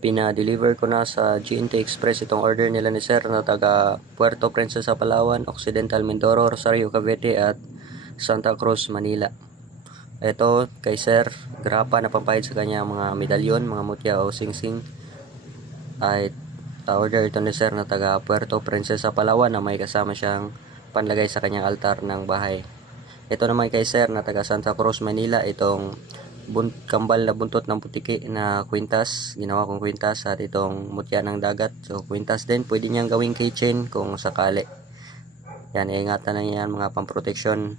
Pina-deliver ko na sa GNT Express itong order nila ni Sir na taga Puerto Princesa, Palawan, Occidental Mindoro, Rosario, Cavite at Santa Cruz, Manila. Ito kay Sir, grapa na pampahid sa kanya mga medalyon, mga mutya o singsing. Ay uh, order ito ni Sir na taga Puerto Princesa, Palawan na may kasama siyang panlagay sa kanyang altar ng bahay. Ito naman kay Sir na taga Santa Cruz, Manila, itong bun- kambal na buntot ng putiki na kwintas, ginawa kong kwintas at itong mutya ng dagat. So kwintas din, pwede niyang gawing keychain kung sakali. Yan, iingatan lang yan mga pamproteksyon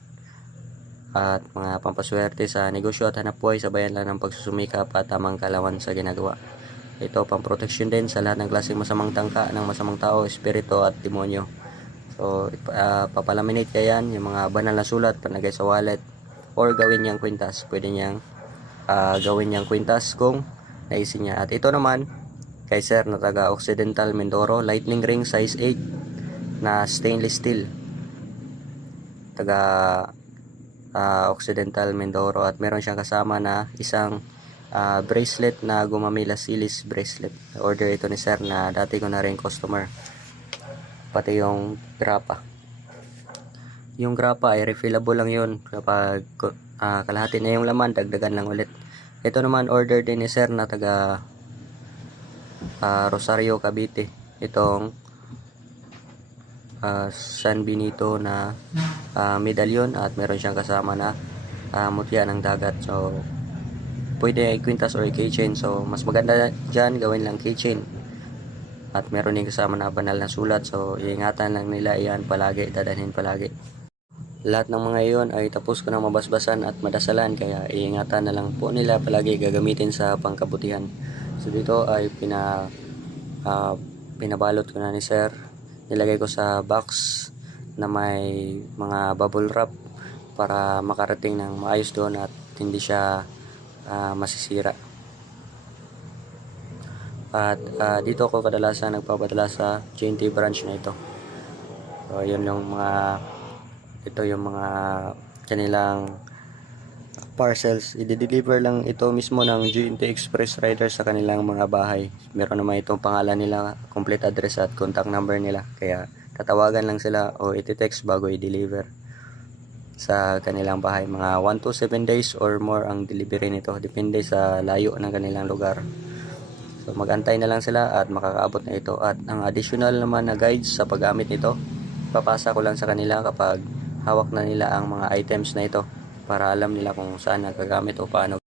at mga pampaswerte sa negosyo at hanap buhay sabayan lang ng pagsusumikap at tamang kalawan sa ginagawa. Ito pamproteksyon din sa lahat ng klaseng masamang tangka ng masamang tao, espiritu at demonyo. So, uh, papalaminate kaya yan, yung mga banal na sulat, panagay sa wallet, or gawin niyang kwintas. Pwede niyang ah, gawin niyang kwintas kung naisin niya. At ito naman, kay Sir na taga Occidental Mindoro, lightning ring size 8 na stainless steel. Taga ah, Occidental Mindoro at meron siyang kasama na isang ah, bracelet na gumamila silis bracelet. Order ito ni Sir na dati ko na rin customer. Pati yung grapa. Yung grapa ay refillable lang yun. Kapag ah, kalahati na yung laman, dagdagan lang ulit. Ito naman order din ni Sir na taga ah, Rosario, Cavite. Itong ah, San Benito na ah, medalyon at meron siyang kasama na ah, mutya ng dagat. So, pwede ay quintas or keychain. So, mas maganda dyan gawin lang keychain. At meron din kasama na banal na sulat. So, iingatan lang nila iyan palagi, dadalhin palagi. Lahat ng mga iyon ay tapos ko na mabasbasan at madasalan kaya iingatan na lang po nila palagi gagamitin sa pangkabutihan. So dito ay pina ah, pinabalot ko na ni Sir. Nilagay ko sa box na may mga bubble wrap para makarating ng maayos doon at hindi siya ah, masisira. At ah, dito ako kadalasan nagpapadala sa GNT branch na ito. So, yun yung mga ito yung mga kanilang parcels. I-deliver lang ito mismo ng GNT Express Rider sa kanilang mga bahay. Meron naman itong pangalan nila, complete address at contact number nila. Kaya tatawagan lang sila o iti-text bago i-deliver sa kanilang bahay. Mga 1 to 7 days or more ang delivery nito. Depende sa layo ng kanilang lugar. So magantay na lang sila at makakaabot na ito. At ang additional naman na guides sa paggamit nito, papasa ko lang sa kanila kapag hawak na nila ang mga items na ito para alam nila kung saan nagagamit o paano